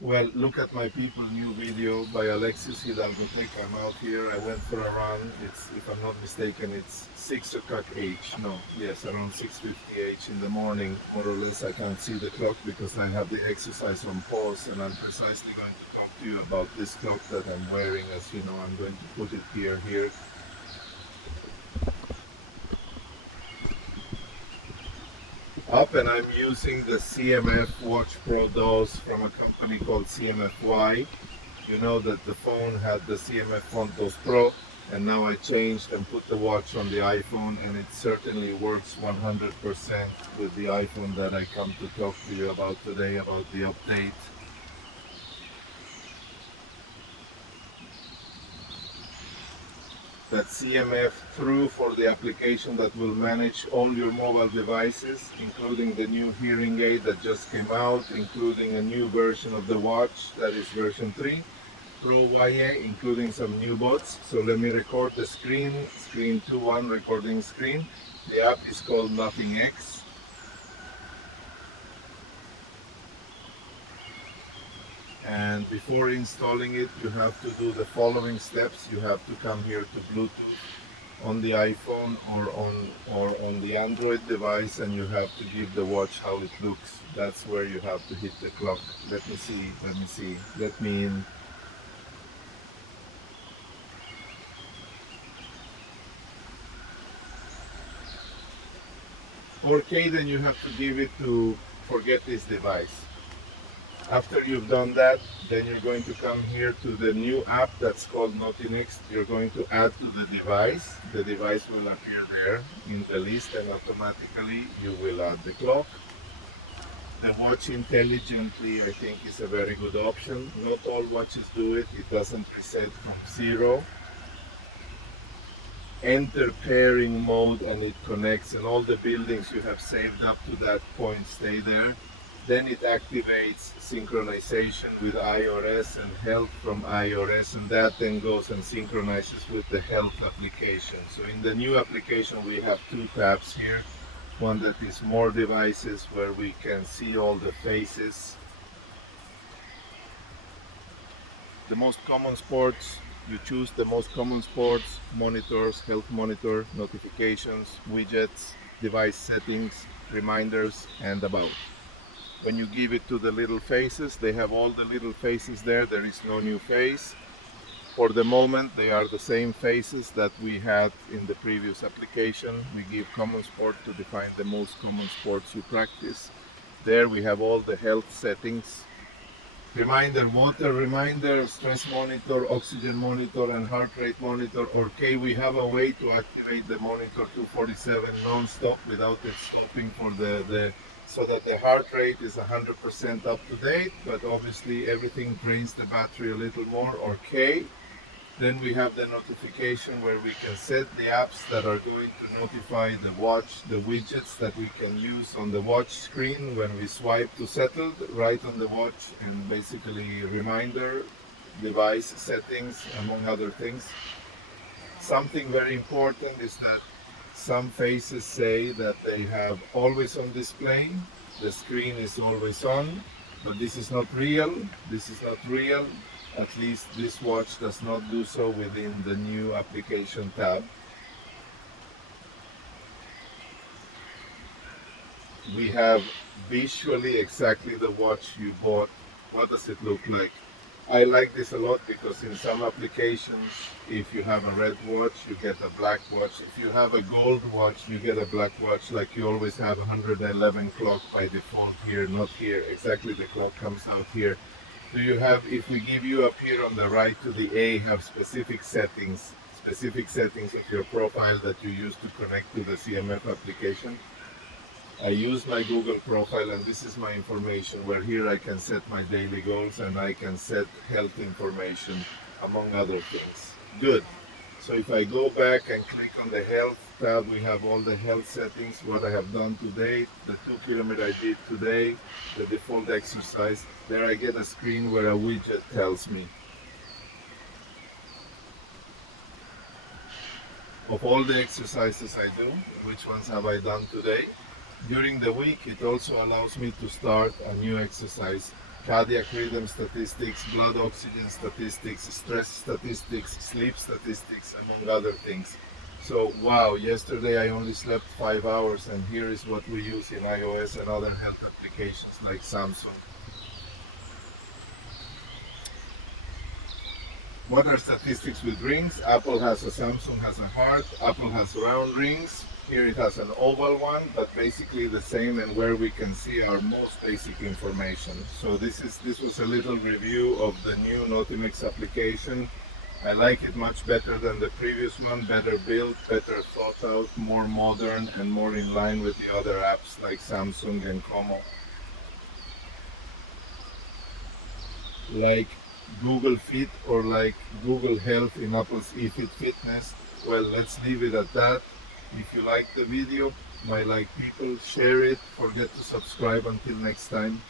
Well, look at my people new video by Alexis Hidalgo. I'm out here. I went for a run. It's, if I'm not mistaken, it's 6 o'clock H. No, yes, around 6:50 H in the morning, more or less. I can't see the clock because I have the exercise on pause, and I'm precisely going to talk to you about this clock that I'm wearing. As you know, I'm going to put it here up, and I'm using the CMF Watch Pro DOS from a company called CMF Y. You know that the phone had the CMF Font DOS Pro, and now I changed and put the watch on the iPhone, and it certainly works 100% with the iPhone that I come to talk to you about today, about the update. That CMF through for the application that will manage all your mobile devices, including the new hearing aid that just came out, including a new version of the watch, that is version 3. Pro YA, including some new bots. So let me record the screen 2.1 recording screen. The app is called Nothing X. And before installing it, you have to do the following steps. You have to come here to Bluetooth on the iPhone or on the Android device, and you have to give the watch how it looks. That's where you have to hit the clock. Let me see. Let me in. Okay, then you have to give it to forget this device. After you've done that, then you're going to come here to the new app that's called Notinext. You're going to add to the device. The device will appear there in the list, and automatically you will add the clock. The watch intelligently, I think, is a very good option. Not all watches do it. It doesn't reset from 0. Enter pairing mode and it connects, and all the buildings you have saved up to that point stay there. Then it activates synchronization with iOS and health from iOS, and that then goes and synchronizes with the health application. So in the new application we have 2 tabs here. One that is more devices, where we can see all the faces. The most common sports, you choose the most common sports, monitors, health monitor, notifications, widgets, device settings, reminders, and about. When you give it to the little faces, they have all the little faces there. There is no new face. For the moment, they are the same faces that we had in the previous application. We give common sport to define the most common sports you practice. There we have all the health settings. Reminder, water reminder, stress monitor, oxygen monitor, and heart rate monitor. Okay, we have a way to activate the monitor 247 non-stop without it stopping for so that the heart rate is 100% up to date, but obviously everything drains the battery a little more. Okay. Then we have the notification where we can set the apps that are going to notify the watch, the widgets that we can use on the watch screen when we swipe to settled, right on the watch, and basically reminder, device settings, among other things. Something very important is that some faces say that they have always on display, the screen is always on, but this is not real. This is not real. At least this watch does not do so within the new application tab. We have visually exactly the watch you bought. What does it look like? I like this a lot because in some applications, if you have a red watch, you get a black watch. If you have a gold watch, you get a black watch. Like you always have 111 clock by default here, not here. Exactly, the clock comes out here. Do you have, if we give you up here on the right to the A, have specific settings of your profile that you use to connect to the CMF application? I use my Google profile, and this is my information, where here I can set my daily goals and I can set health information, among other things. Good. So if I go back and click on the health tab, we have all the health settings, what I have done today, the 2 kilometer I did today, the default exercise. There I get a screen where a widget tells me of all the exercises I do, which ones have I done today. During the week, it also allows me to start a new exercise cardiac rhythm statistics, blood oxygen statistics, stress statistics, sleep statistics, among other things. So wow, yesterday I only slept 5 hours, and here is what we use in iOS and other health applications like Samsung. What are statistics with rings? Apple has a, Samsung has a heart, Apple has round rings. Here it has an oval one, but basically the same, and where we can see our most basic information. So this was a little review of the new Notimex application. I like it much better than the previous one, better built, better thought out, more modern, and more in line with the other apps like Samsung and Como. Like Google Fit or like Google Health in Apple's eFit Fitness. Well, let's leave it at that. If you like the video, my like people, share it. Forget to subscribe. Until next time.